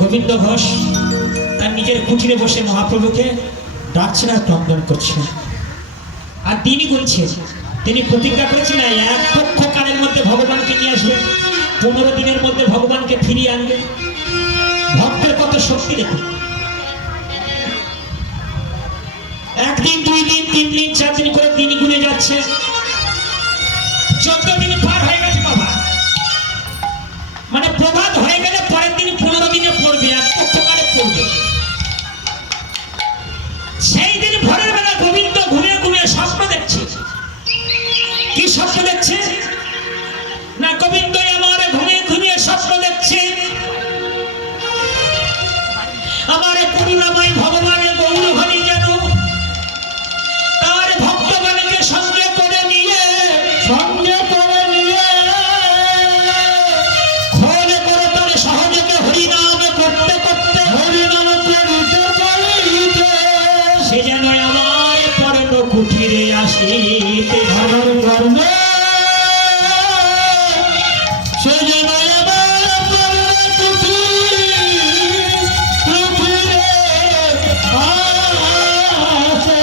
গোবিন্দ ঘোষ তার নিজের কুটিরে বসে মহাপ্রভুকে ডাকছেন আর ক্রন্দন করছেন, আর তিনি বলছেন, তিনি প্রতিজ্ঞা করেছেন এক পক্ষ কালের মধ্যে ভগবানকে নিয়ে আসবে, 15 দিনের মধ্যে ভগবানকে ফিরিয়ে আনবে। ভক্তের কত শক্তি দেখুন, একদিন 2 দিন 3 দিন 4 দিন করে দিন গুনে যাচ্ছে, 14 দিন পার হয়ে গেছে বাবা, মানে প্রভাত হয়ে গেলে পরের দিন 15 দিনে পড়বে, এক পক্ষ কালে পড়বে। সেই দিন ভোরের বেলা গোবিন্দ ঘুরে ঘুরে স্বপ্ন দেখছে। কি স্বপ্ন দেখছে? না গোবিন্দ আমার ঘুরে ঘুরে স্বপ্ন দেখছে, আমার করুণাময় ভগবানের গৌর হরি যেন তার ভক্তগণকে সঙ্গে করে নিয়ে খোলে করে তার সহযোগে হরিনাম করতে করতে হরিনাম করিতে পারিতে সে যেন আমার পরম কুটিরে আসিতে ধর্ম ধর্ম সে যেন আমার পরম কুটিরে আসে।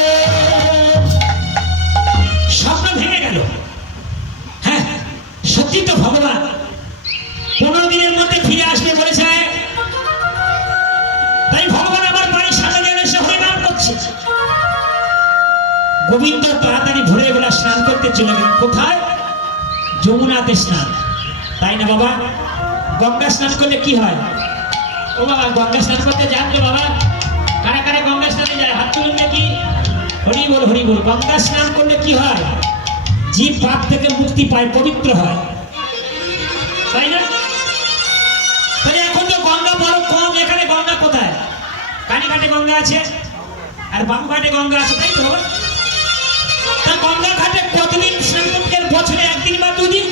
স্বপ্ন ভেঙে গেল। হ্যাঁ, সত্যি তো ভগবান 15 দিনের মধ্যে ফিরে আসবে বলেছে, তাই ভগবান আমার বাড়ির সামনে যেন এসে হরিনাম করছে। গোবিন্দ তাড়াতাড়ি ভোরে বেলা স্নান করতে চলে গেল। কোথায়? যমুনাতে স্নান, তাই না বাবা? গঙ্গা স্নান করলে কি হয়? ও বাবা, গঙ্গা স্নান করতে যান তো বাবা? কারা কারা গঙ্গা স্নানে যায়? হাত তুলুন দেখি। হরি বল হরি বল। গঙ্গা স্নান করলে কি হয়? জীব পাপ থেকে মুক্তি পায়, পবিত্র হয়, তাই না? তাহলে এখন তো গঙ্গা বড় কম। এখানে গঙ্গা কোথায়? কালীঘাটে গঙ্গা আছে আর বামঘাটে গঙ্গা আছে, তাই তো? তা গঙ্গা ঘাটে কতদিন স্নান করতে? বছরে 1 দিন বা 2 দিন।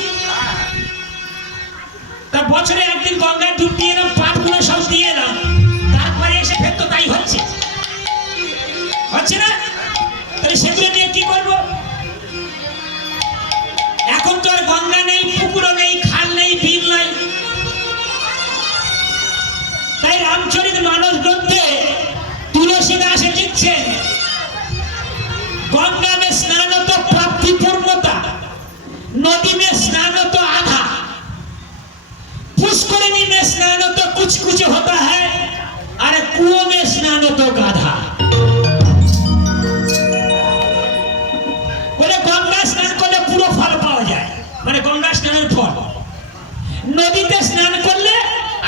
তা বছরে 1 দিন গঙ্গায় ডুব দিয়ে এলাম, পাপগুলো সব দিয়ে এলাম, তারপরে এসে ফের তো তাই হচ্ছে, হচ্ছে না? তাহলে সেগুলো নিয়ে কি করবো? এখন তো আর গঙ্গা নেই, পুকুরও নেই, খাল নেই, বিল নাই। তাই রামচরিত মানস গ্রন্থে তুলসীদাস লিখছেন, गंगा में स्नान तो प्राप्ति पूर्णता, नदी में स्नान तो आधा, पुष्करिणी में स्नान तो कुछ कुछ होता है, अरे कुओं में स्नान तो गाधा। बोले गंगा स्नान करले पुरो फल पाওয়া যায়, মানে গঙ্গা স্নানের ফল। নদীতে স্নান করলে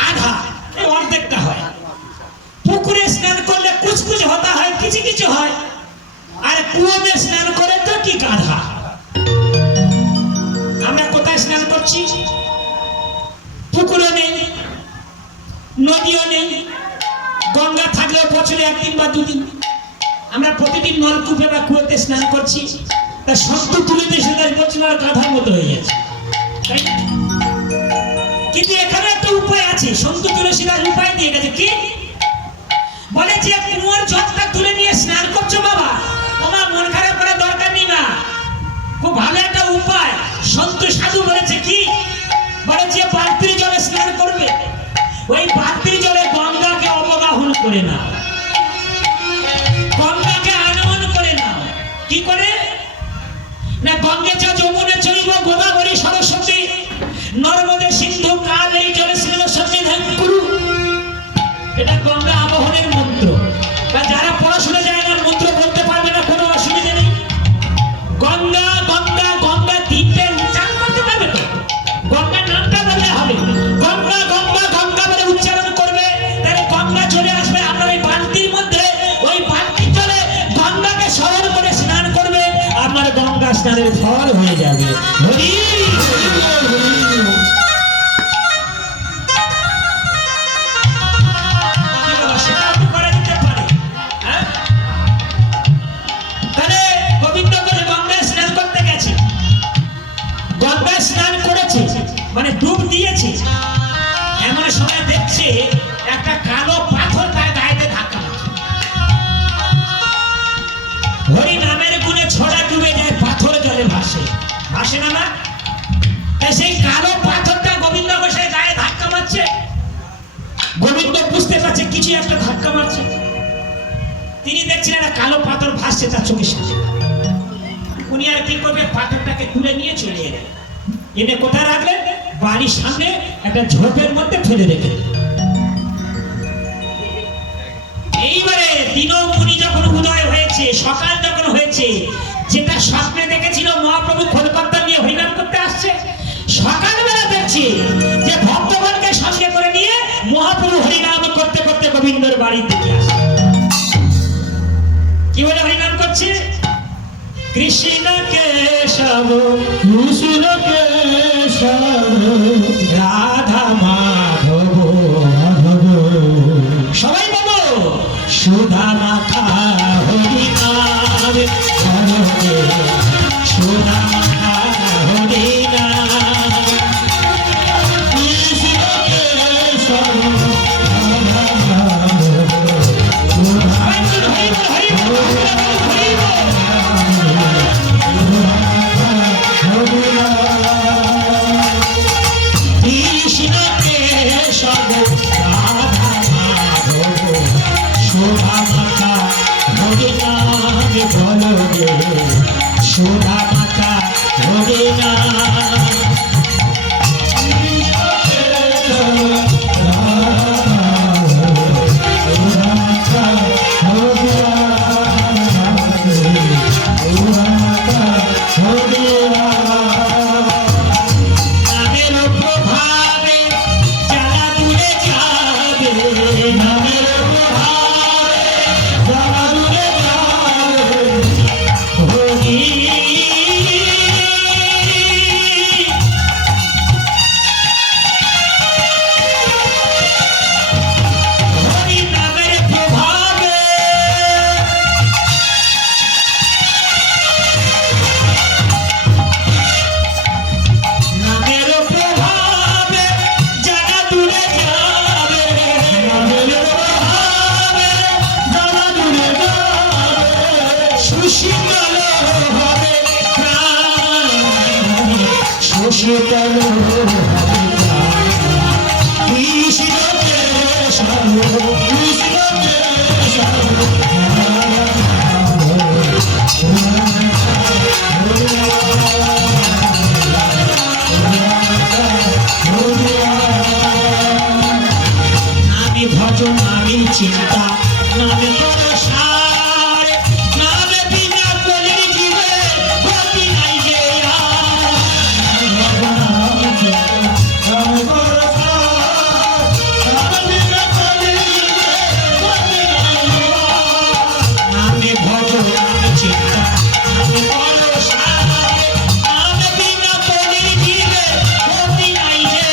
আধা, এই অর্ধেকটা হয়। পুকুরে স্নান করলে कुछ कुछ होता है, কিছু কিছু হয়। আর কুয়ো में স্নান করে তো কি গাধা। আমরা কোথায় স্নান করছি? পুকুরও নেই, নদীও নেই, গঙ্গা থাকলেও বছরে 1 দিন বা 2 দিন। আমরা প্রতিদিন নলকূপে বা কুয়োতে স্নান করছি। তা সন্ত তুলে দিয়ে সেটা বলছিল আর গাধার মতো হয়ে যাচ্ছে, তাই না? কিন্তু এখানে একটা উপায় আছে, সন্ত তুলসীদাস উপায় দিয়ে গেছে। কি বলে? যে কুয়োর জলটা তুলে নিয়ে স্নান করছো বাবা, তোমার মন খারাপ করার দরকার নেই না, খুব ভালো একটা উপায় সন্ত সাধু বলেছে। কি বলে? যে বালতির জলে স্নান করবে, ওই বালতির জলে গঙ্গাকে অবগাহন করে না, গঙ্গাকে আনমন করে না। কি করে না? গঙ্গে চ যমুনে চৈব গোদাবরী সরস্বতী নর্মদে সিন্ধু কালেই জলে স্নান সন্নিধান কুরু। এটা গঙ্গা আবাহনের মন্ত্র। যারা পড়াশোনা যায় না, মন্ত্র বলতে পারবে না, কোনো অসুবিধা নেই। গঙ্গা গঙ্গা গঙ্গা তিনটে উচ্চারণ করতে পারবে তো? গঙ্গা নামটা বললে হবে। গঙ্গা গঙ্গা গঙ্গা বলে উচ্চারণ করবে, তাহলে গঙ্গা চলে আসবে আপনার ওই বালতির মধ্যে। ওই বালতির জলে গঙ্গাকে স্মরণ করে স্নান করবে, আপনার গঙ্গা স্নানের ফল হয়ে যাবে। হরি মানে ডুব দিয়েছে, এমন সময় দেখছে একটা কালো পাথর তার গায়েতে ধাক্কা মারছে। হরি নামের গুণে ছড়া ডুবে যায়, পাথর জলে ভাসে, ভাসে না? না সেই কালো পাথরটা গোবিন্দ ঘোষের গায়ে ধাক্কা মারছে। গোবিন্দ বুঝতে পারছে কিছু একটা ধাক্কা মারছে। তিনি দেখছেন একটা কালো পাথর ভাসছে তার চোখের সামনে। উনি আর কি করবে, পাথরটাকে তুলে নিয়ে চলে এলেন। এনে কোথায় রাখলেন? বাড়ির সামনে একটা ঝোপের মধ্যে ফেলে রেখে। এইবারে দিনমণি যখন উদয় হয়েছে, সকাল যখন হয়েছে, যেটা স্বপ্নে দেখেছিল মহাপ্রভু কলকাতা নিয়ে হরিনাম করতে আসছে, সকালবেলা দেখছি যে ভক্তগণকে সঙ্গে করে নিয়ে মহাপ্রভু হরিনাম করতে করতে গোবিন্দর বাড়ির দিকে আসে। কি বলে হরিনাম করছে? কৃষ্ণ কেশব কৃষ্ণ কেশব রাধা মাধব মাধব, সবাই বলো সুধা মাখা হরিনাম সুধা মাখা হরিনাম কৃষ্ণ কেশব সুধা মাতা হরিনা ভজন আমি চিন্তা নামে সার নামে বিনা কলির জীবে গতি নাই যে নামে ভজন আমি চিন্তা নামে নামে বিনা কলির জীবে গতি নাই যে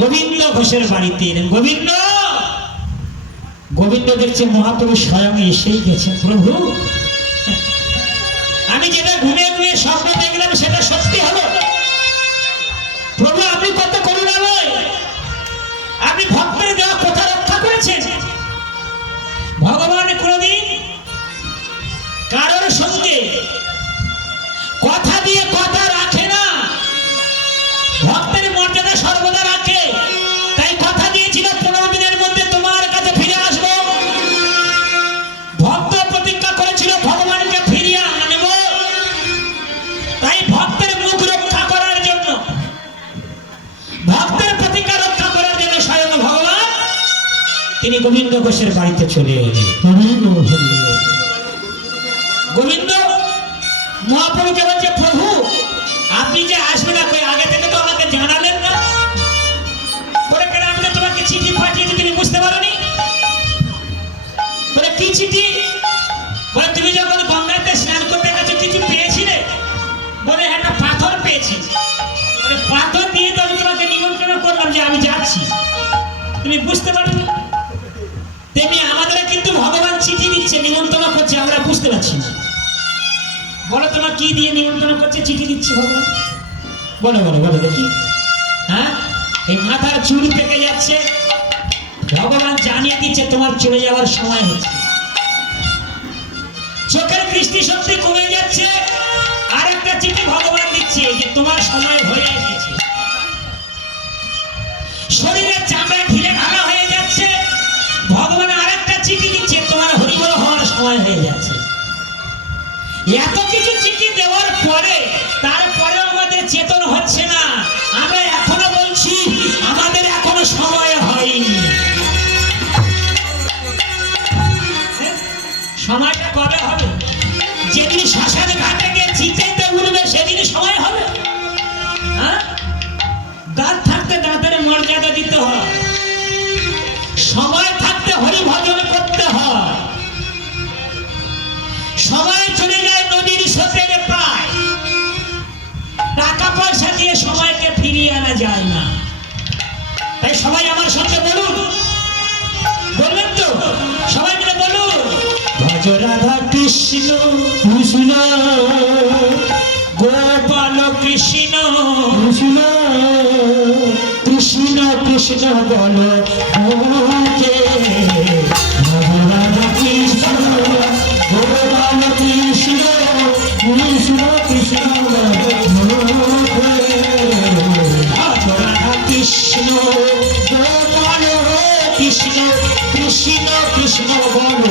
গোবিন্দ ঘোষের বাড়িতে এলেন। গোবিন্দ গোবিন্দ দেখছে মহাপ্রভু স্বয়ং এসেই গেছে। প্রভু, আমি যেটা ঘুমিয়ে ঘুমিয়ে স্বপ্ন দেখলাম সেটা সত্যি হলো। প্রভু, আপনি কত করুণাময়, আপনি ভক্তের দেওয়া কথা রক্ষা করেছেন। ভগবান কোনদিন কারোর সঙ্গে কথা দিয়ে কথা রাখে না, ভক্তের মর্যাদা সর্বদা রাখে। তাই তিনি গোবিন্দ ঘোষের বাড়িতে চলে এলেন। গোবিন্দ মহাপ্রভুকে বলছে, প্রভু আপনি যে আসবেন আগে থেকে তো আমাকে জানালেন না, বলে কেন আমি তো তোমাকে চিঠি পাঠিয়েছি তুমি বুঝতে পারোনি? বলে কি চিঠি? বলে তুমি যখন গঙ্গাতে স্নান করতে গেছো চিঠি পেয়েছিলে? বলে একটা পাথর পেয়েছি। বলে পাথর দিয়ে তো আমি তোমাকে নিমন্ত্রণ করলাম যে আমি যাচ্ছি, তুমি বুঝতে পারোনি? তেমনি আমাদের কিন্তু ভগবান চিঠি দিচ্ছে, নিমন্ত্রণ করছে, আমরা বুঝতে পারছি না। বলো তোমার কি দিয়ে নিমন্ত্রণ করছে, চিঠি দিচ্ছে ভগবান? বলো বলো বলো দেখি। হ্যাঁ, এই মাথার চুল পেকে যাচ্ছে, ভগবান জানিয়ে দিচ্ছে তোমার চলে যাওয়ার সময় হচ্ছে। চোখের দৃষ্টি শক্তি কমে যাচ্ছে, আর একটা চিঠি ভগবান দিচ্ছে যে তোমার সময় হয়ে এসেছে। শরীরের চামড়া ঢিলে ঢালা হয়ে যাচ্ছে, ভগবান আর একটা চিঠি দিচ্ছে তোমার হরিবল হওয়ার সময় হয়ে যাচ্ছে। এত কিছু চিঠি দেওয়ার পরে তারপরেও আমাদের চেতন হচ্ছে না। আমরা এখনো বলছি আমাদের এখনো সময় হয়নি। সময়টা কবে হবে? যেদিন শ্মশান ঘাটে গিয়ে চিতাইতে উঠবে সেদিন সময় হবে। হ্যাঁ, দাঁত থাকতে দাঁতের মর্যাদা দিতে হয়, সময় থাকতে হরি ভজন করতে হয়। সময় চলে যায় নদীর স্রোতের প্রায়, টাকা পয়সা দিয়ে সময়কে ফিরিয়ে আনা যায় না। তাই সবাই আমার সঙ্গে বলুন, বলবেন তো? সবাই মিলে বলুন, ভজ রাধা কৃষ্ণ কৃষ্ণ গোপাল কৃষ্ণ কৃষ্ণ কৃষ্ণ কৃষ্ণ বল রাধা কৃষ্ণ গোপাল কৃষ্ণ কৃষ্ণ কৃষ্ণ রাধা কৃষ্ণ গোপাল কৃষ্ণ কৃষ্ণ কৃষ্ণ বল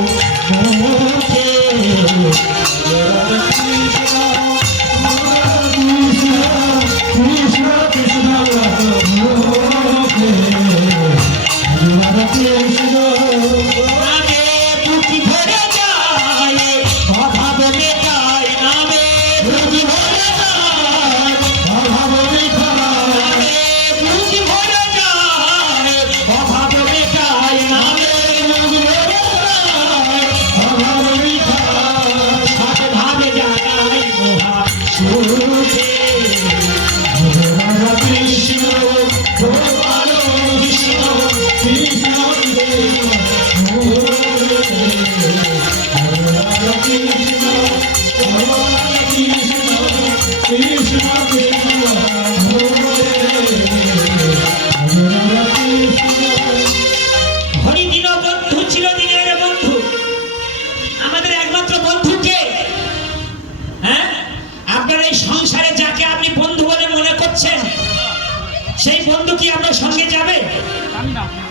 সেই বন্ধু কি আপনার সঙ্গে যাবে?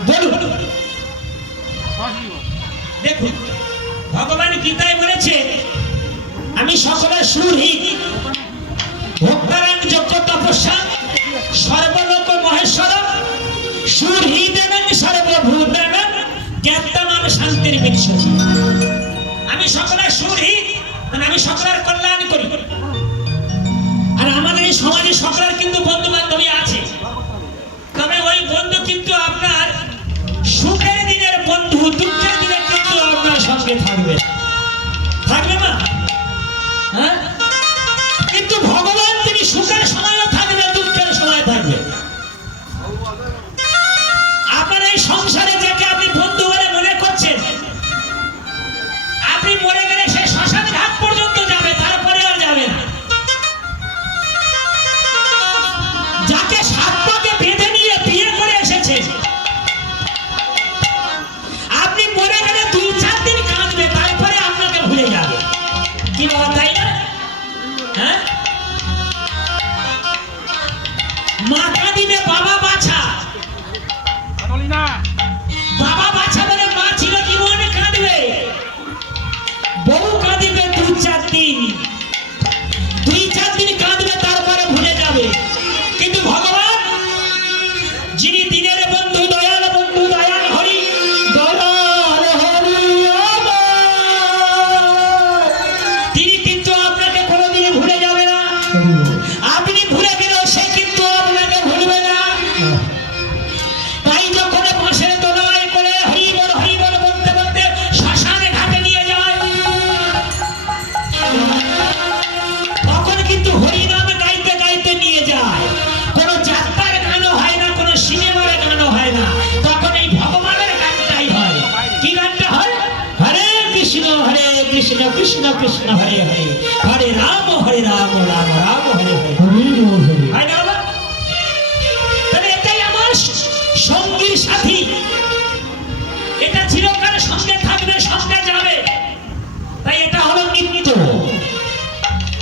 বলুন। দেখুন, ভগবান গীতায় বলেছে, আমি সকলের সুরহিত ভক্তারাং যোগ্য তপস্যা সর্বলোক মহেশ্বর সুরহিতেন সর্বভূতেন জ্ঞাতমান শান্তির বিচ্ছতি। আমি সকলের সুরহিত, মানে আমি সকলের কল্যাণ করি। আর আমাদের এই সমাজে সকলের কিন্তু বন্ধু বান্ধবী আছে, তবে ওই বন্ধু কিন্তু আপনার সুখের দিনের বন্ধু, দুঃখের দিনে কিন্তু আপনার সঙ্গে থাকবে, থাকবে না? হ্যাঁ, কিন্তু ভগবান তিনি সুখের সময়ও থাকবে, দুঃখের সময় থাকবে। আপনার এই সংসারে যাকে আপনি বন্ধু বলে মনে করছেন, আপনি মরে গেলে সে শ্মশান ঘাট পর্যন্ত যাবে, তারপরে আর যাবে না। যাকে সাত পাকে বেঁধে নিয়ে বিয়ে করে এসেছে, আপনি মরে গেলে 2-4 দিন কাঁদবে, তারপরে আপনাকে ভুলে যাবে। কি বাবা, তাই না? হ্যাঁ, মা কাঁদিবে বাবা বাছা, বাবা বাছা বলে মা ছিল জীবনে কাঁদবে, বউ কাঁদিবে 2-4 দিন, 2-4 দিন কাঁদবে, তারপরে ভুলে যাবে। কিন্তু ভগবান যিনি দিনের বন্ধু, দয়াল বন্ধু, দয়াল হরি, দয়াল কৃষ্ণ কৃষ্ণ কৃষ্ণ হরে হরে, হরে রাম রাম রাম হরে হরে। হয় না বাবা? তাহলে এটাই আমার সঙ্গীর সাথী, এটা চিরকাল সঙ্গে থাকবে, সঙ্গে যাবে। তাই এটা হলো নিত্য।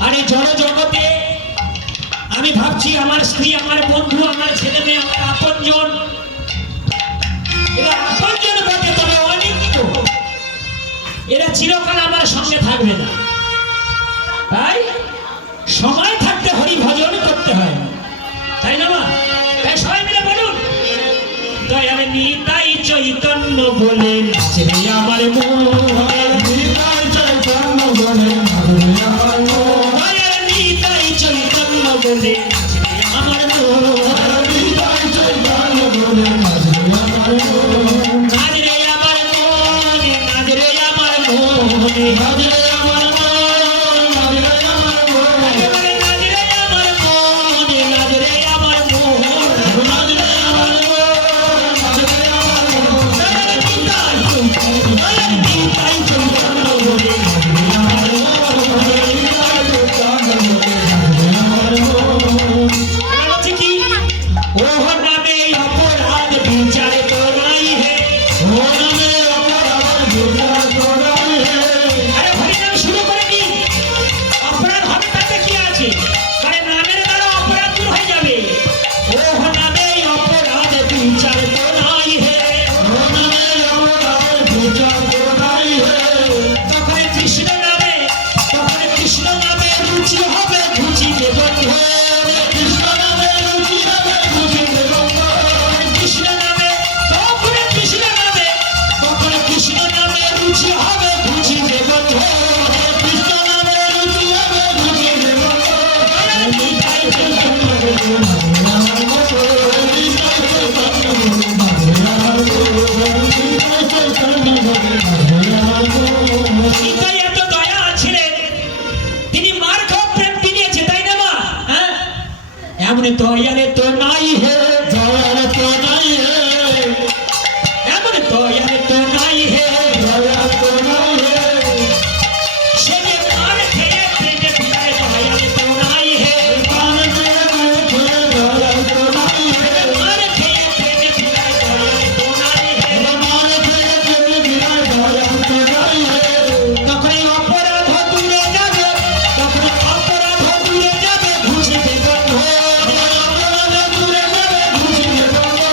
আর এই জড় জগতে আমি ভাবছি আমার স্ত্রী, আমার বন্ধু, আমার ছেলে মেয়ে, আমার আপনজন, এরা আপনজন বটে, তবে অনিত্য। এরা চিরকাল আমার সঙ্গে থাকবে না। তাই সময় থাকতে হরি ভজন করতে হয়, তাই না মা? তাই সবাই মিলে বলুন, দয়াল নিতাই চৈতন্য বলে নাচে আমার মন, নিতাই চৈতন্য বলে নাচে আমার মন, দয়াল নিতাই চৈতন্য বলে নাচে আমার মন, নিতাই চৈতন্য বলে নাচে আমার মন, নাচ রে আমার মন, নাচ রে আমার মন, নাচ রে আমার মন, নাচ রে আমার মন, একেবারে নাচ রে আমার মন, নাচ রে আমার মন, নাচ রে আমার মন, নাচ রে আমার মন, দয়াল নিতাই চৈতন্য বলে নাচে আমার মন, নিতাই চৈতন্য বলে নাচে আমার মন। এবার হচ্ছে কি, ওহ নামে অপরাধ বিচার তো নাই হে, ও নামে অপরাধ বিচার তো নাই হে। আরে হরিনাম শুরু করে কি, অপরাধ হবে তাতে কি আছে? আরে নামের দ্বারা অপরাধ দূর হয়ে যাবে। ওহ নামে অপরাধ বিচার তো নাই হে, ও নামে অপরাধ বিচার তো নাই হে। তখন কৃষ্ণ নামে, তখন কৃষ্ণ নামে রুচি হবে, ঘুচিতে বন্ধু, কৃষ্ণ নামে রুচি হবে, ঘুচিতে বন্ধু, কৃষ্ণ নামে, তখন কৃষ্ণ নামে, তখন কৃষ্ণ নামে রুচি হবে, ঘুচিতে বন্ধু, কৃষ্ণ নামে রুচি হবে, ঘুচিতে বন্ধু। নিতাই চৈতন্য বলে নাচে আমার মন, নিতাই চৈতন্য বলে নাচে আমার মন, নিতাই চৈতন্য বলে নাচে আমার মন। নিতাই এত দয়া ছিলেন, তিনি মার খাওয়া প্রেম কিনেছে, তাই না মা? হ্যাঁ, এমন দয়ালে তো নাই হে, দয়ালে তো নাই হে, এমন দয়ালে তো নাই হে, দয়ালে তো নাই হে। সে যে মার খেয়ে প্রেমে ফিরায়, দয়ালে তো নাই হে, মার খেয়ে প্রেমে দয়ালে তো নাই হে, মার খেয়ে প্রেমে ফিরায়, দয়ালে তো নাই হে, মার খেয়ে প্রেমে ফিরায়, দয়ালে তো নাই হে। তখন এই অপরাধ দূরে যাবে, তখন অপরাধ দূরে যাবে, ঘুচিতে বন্ধু, অপরাধ দূরে যাবে, ঘুচিতে বন্ধু,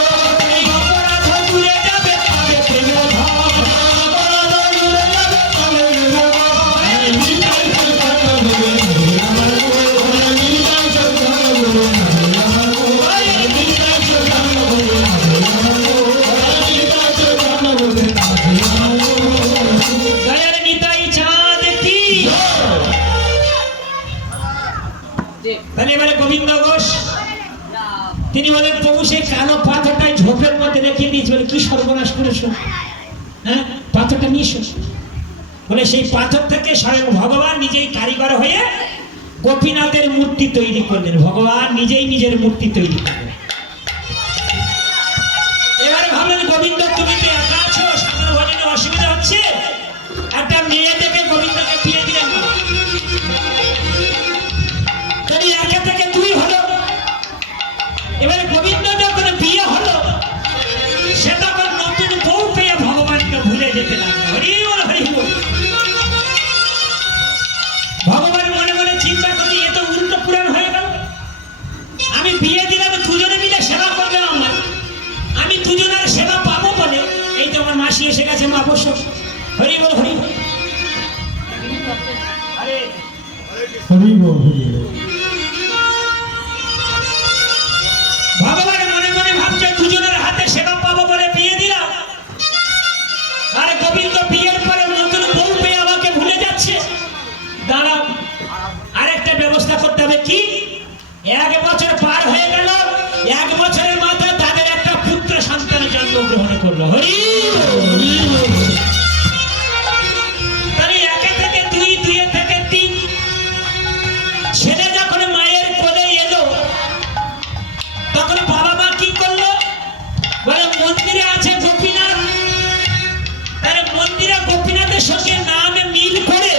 এই অপরাধ দূরে যাবে, পাবে প্রেমের ধন, অপরাধ দূরে যাবে, পাবে প্রেমের ধন। নিতাই চৈতন্য বলে নাচে আমার মন, নিতাই চৈতন্য বলে নাচে আমার মন, নিতাই চৈতন্য বলে নাচে আমার মন, নিতাই চৈতন্য বলে নাচে আমার মন। দয়াল নিতাই চাঁদ কি। তাহলে এবারে গোবিন্দ ঘোষ তিনি বলেন, প্রভু সেই কালো পাথরটাই ঝোপের মধ্যে রেখে দিয়েছে, বলে কি সর্বনাশ করেছো, হ্যাঁ পাথরটা নিয়ে এসো। বলে সেই পাথর থেকে স্বয়ং ভগবান নিজেই কারিগর হয়ে গোপীনাথের মূর্তি তৈরি করলেন, ভগবান নিজেই নিজের মূর্তি তৈরি করলেন। এবারে ভাবলেন, গোবিন্দ তুমি তো একা আছো, সাধন ভজনের অসুবিধা হচ্ছে, একটা মেয়ে দেখে গোবিন্দকে বিয়ে দিলেন। তাহলে একে থেকে দুই হলো। এবারে গোবিন্দ যখন বিয়ে হলো, সে তখন নতুন বউ পেয়ে ভগবানকে ভুলে যেতে লাগলো। হরি বল, হরি বল। ভগবান মনে মনে চিন্তা করি, এ তো উল্টো পুরাণ হয়ে গেল। আমি বিয়ে দিলাম, দুজনে মিলে সেবা করবে আমার, আমি দুজনের সেবা পাবো বলে এই তো আমার মাসি এসে গেছে, মা বসো। হরি বল, হরি বল। আরে হরি বল, হরি বল। ভগবান মনে মনে ভাবছে দুজনের হাতে সেবা পাবো বলে বিয়ে দিলাম, আর গোবিন্দ বিয়ের পরে নতুন বউ পেয়ে আমাকে ভুলে যাচ্ছে। দাঁড়াও, আরেকটা ব্যবস্থা করতে হবে। কি, 1 বছর পার হয়ে গেল, 1 বছরের মাথায় তাদের একটা পুত্র সন্তান জন্মগ্রহণ করলো। হরি বল, হরি বল। তাহলে 1 থেকে 2, 2 থেকে 3, ছেলে যখন মায়ের কোলে এলো, তখন বাবা মা কি করলো, বলে মন্দিরে আছে গোপীনাথ, তাহলে মন্দিরে গোপীনাথের সঙ্গে নাম মিল করে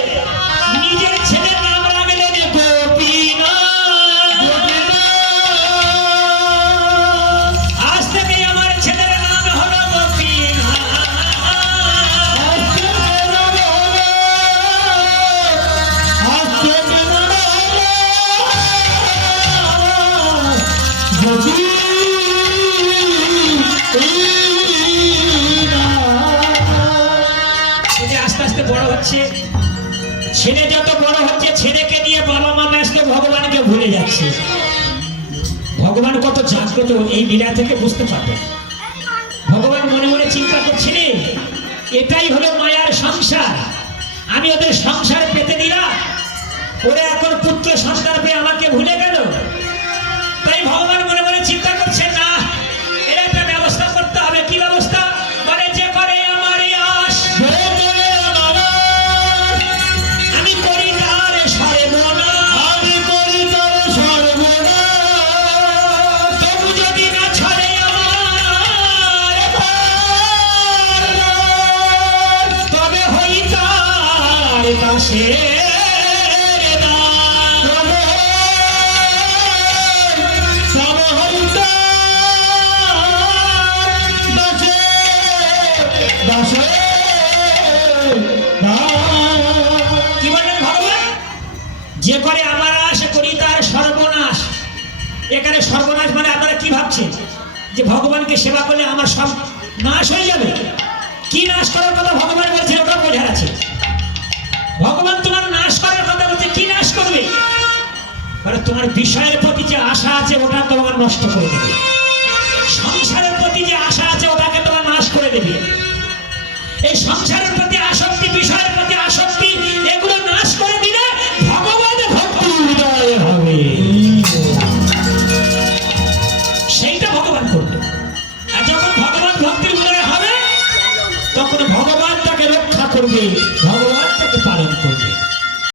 যাচ্ছে, ছেলে যত বড় হচ্ছে ছেলেকে নিয়ে বাবা মা ব্যস্ত, ভগবানকে ভুলে যাচ্ছে। ভগবান কত জাগ্রত এই লীলা থেকে বুঝতে পারবেন। ভগবান মনে মনে চিন্তা করছিলেন, এটাই হলো মায়ার সংসার, আমি ওদের সংসার পেতে দিলাম, ওরা এখন পুত্র সন্তান পেয়ে আমাকে ভুলে গেল। তাই ভগবান মনে মনে চিন্তা করছেন, না এর একটা ব্যবস্থা করতে হবে। কি ব্যবস্থা? মানে যে করে আমার আশ, আমি করি তার সর্বনাশ, তবু যদি না ছাড়ে আমার তবে হই তার দাসে। কি বললেন ভগবান? যে করে আমার আশ করি তার সর্বনাশ। এখানে সর্বনাশ মানে আপনারা কি ভাবছেন যে ভগবানকে সেবা করলে আমার সব নাশ হয়ে যাবে? কি নাশ করার কথা ভগবান বলছে ওটা বোঝার আছে। ভগবান তোমার নাশ করার কথা বলছে, কি নাশ করবে? মানে তোমার বিষয়ের প্রতি যে আশা আছে ওটা তোমার নষ্ট করে দেবে, সংসারের প্রতি যে আশা আছে ওটাকে তোমার নাশ করে দেবে। এই সংসারের প্রতি আসক্তি, বিষয়ের প্রতি আসক্তি